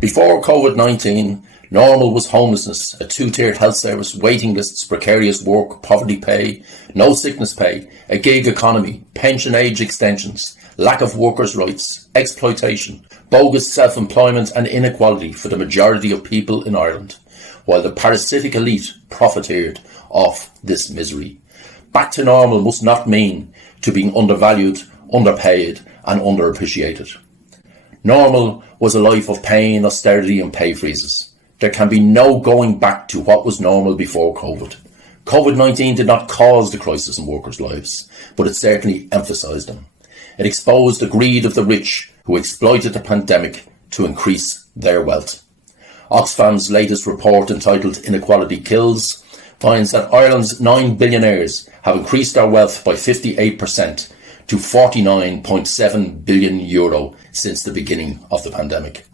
Before COVID-19, normal was homelessness, a two-tiered health service, waiting lists, precarious work, poverty pay, no sickness pay, a gig economy, pension age extensions, lack of workers' rights, exploitation, bogus self-employment and inequality for the majority of people in Ireland, while the parasitic elite profiteered off this misery. Back to normal must not mean to being undervalued, underpaid and underappreciated. Normal was a life of pain, austerity and pay freezes. There can be no going back to what was normal before COVID. COVID-19 did not cause the crisis in workers' lives, but it certainly emphasised them. It exposed the greed of the rich who exploited the pandemic to increase their wealth. Oxfam's latest report, entitled Inequality Kills, finds that Ireland's 9 billionaires have increased their wealth by 58% to €49.7 billion since the beginning of the pandemic.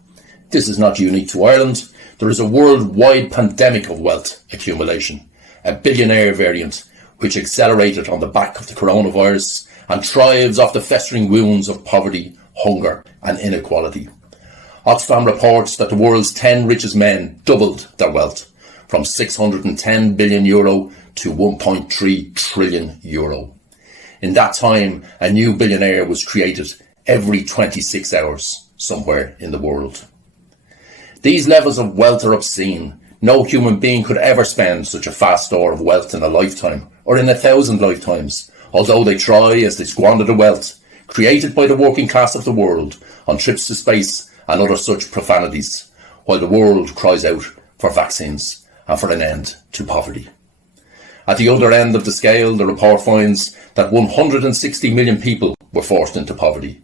This is not unique to Ireland. There is a worldwide pandemic of wealth accumulation, a billionaire variant which accelerated on the back of the coronavirus and thrives off the festering wounds of poverty, hunger and inequality. Oxfam reports that the world's 10 richest men doubled their wealth from €610 billion to €1.3 trillion. In that time, a new billionaire was created every 26 hours somewhere in the world. These levels of wealth are obscene. No human being could ever spend such a vast store of wealth in a lifetime or in 1,000 lifetimes, although they try as they squander the wealth created by the working class of the world on trips to space and other such profanities, while the world cries out for vaccines and for an end to poverty. At the other end of the scale, the report finds that 160 million people were forced into poverty.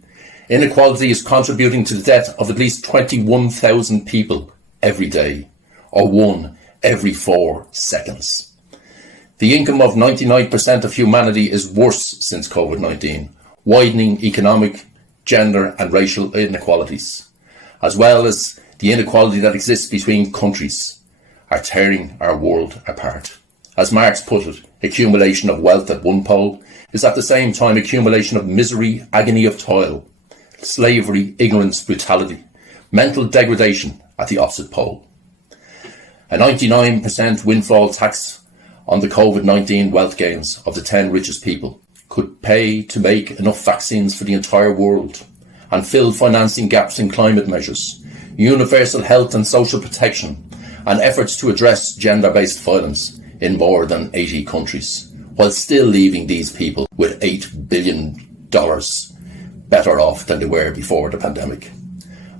Inequality is contributing to the death of at least 21,000 people every day, or 1 every 4 seconds. The income of 99% of humanity is worse since COVID-19, widening economic, gender and racial inequalities, as well as the inequality that exists between countries, are tearing our world apart. As Marx put it, accumulation of wealth at one pole is at the same time accumulation of misery, agony of toil, slavery, ignorance, brutality, mental degradation at the opposite pole. A 99% windfall tax on the COVID-19 wealth gains of the 10 richest people could pay to make enough vaccines for the entire world and fill financing gaps in climate measures, universal health and social protection, and efforts to address gender-based violence in more than 80 countries, while still leaving these people with $8 billion better off than they were before the pandemic.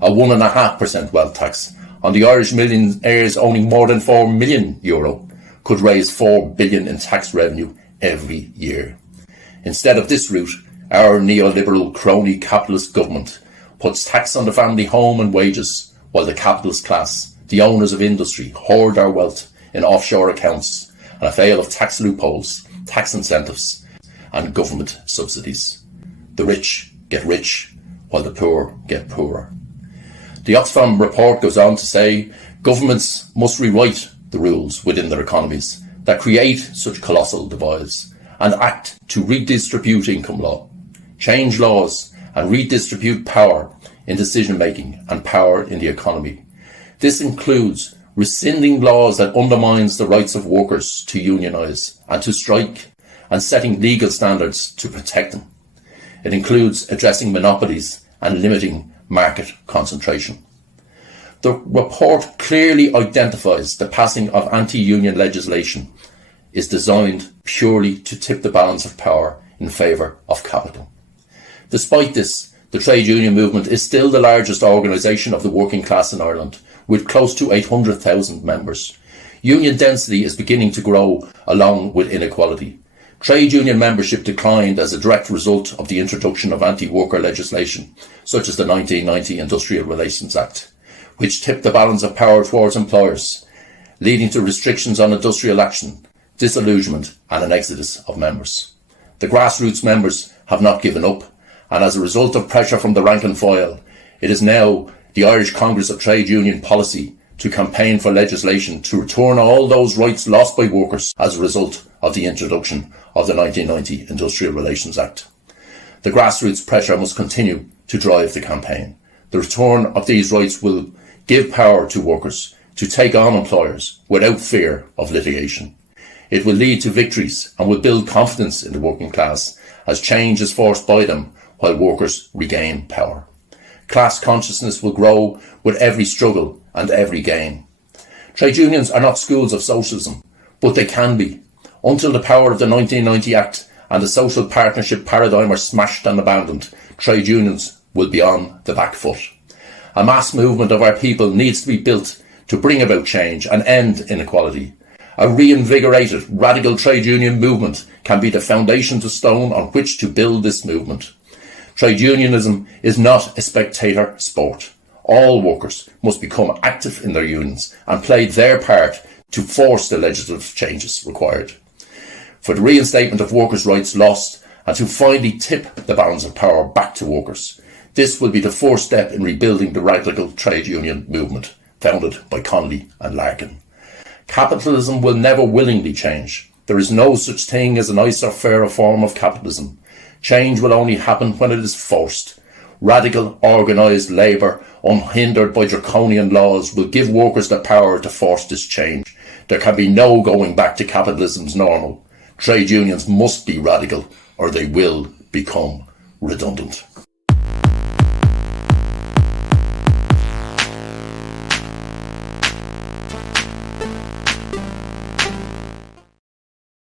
A 1.5% wealth tax on the Irish millionaires owning more than €4 million could raise $4 billion in tax revenue every year. Instead of this route, our neoliberal crony capitalist government puts tax on the family home and wages, while the capitalist class, the owners of industry, hoard our wealth in offshore accounts and avail of tax loopholes, tax incentives and government subsidies. The rich get rich, while the poor get poorer. The Oxfam report goes on to say governments must rewrite the rules within their economies that create such colossal divides and act to redistribute income law, change laws and redistribute power in decision making and power in the economy. This includes rescinding laws that undermines the rights of workers to unionise and to strike, and setting legal standards to protect them. It includes addressing monopolies and limiting market concentration. The report clearly identifies the passing of anti-union legislation is designed purely to tip the balance of power in favour of capital. Despite this, the trade union movement is still the largest organisation of the working class in Ireland, with close to 800,000 members. Union density is beginning to grow along with inequality. Trade union membership declined as a direct result of the introduction of anti-worker legislation, such as the 1990 Industrial Relations Act, which tipped the balance of power towards employers, leading to restrictions on industrial action, disillusionment and an exodus of members. The grassroots members have not given up, and as a result of pressure from the rank and file, it is now the Irish Congress of Trade Union policy to campaign for legislation to return all those rights lost by workers as a result of the introduction of the 1990 Industrial Relations Act. The grassroots pressure must continue to drive the campaign. The return of these rights will give power to workers to take on employers without fear of litigation. It will lead to victories and will build confidence in the working class as change is forced by them while workers regain power. Class consciousness will grow with every struggle and every gain. Trade unions are not schools of socialism, but they can be. Until the power of the 1990 Act and the social partnership paradigm are smashed and abandoned, trade unions will be on the back foot. A mass movement of our people needs to be built to bring about change and end inequality. A reinvigorated, radical trade union movement can be the foundations of stone on which to build this movement. Trade unionism is not a spectator sport. All workers must become active in their unions and play their part to force the legislative changes required. For the reinstatement of workers' rights lost and to finally tip the balance of power back to workers. This will be the first step in rebuilding the radical trade union movement, founded by Connolly and Larkin. Capitalism will never willingly change. There is no such thing as a nicer, fairer form of capitalism. Change will only happen when it is forced. Radical, organised labour, unhindered by draconian laws, will give workers the power to force this change. There can be no going back to capitalism's normal. Trade unions must be radical or they will become redundant.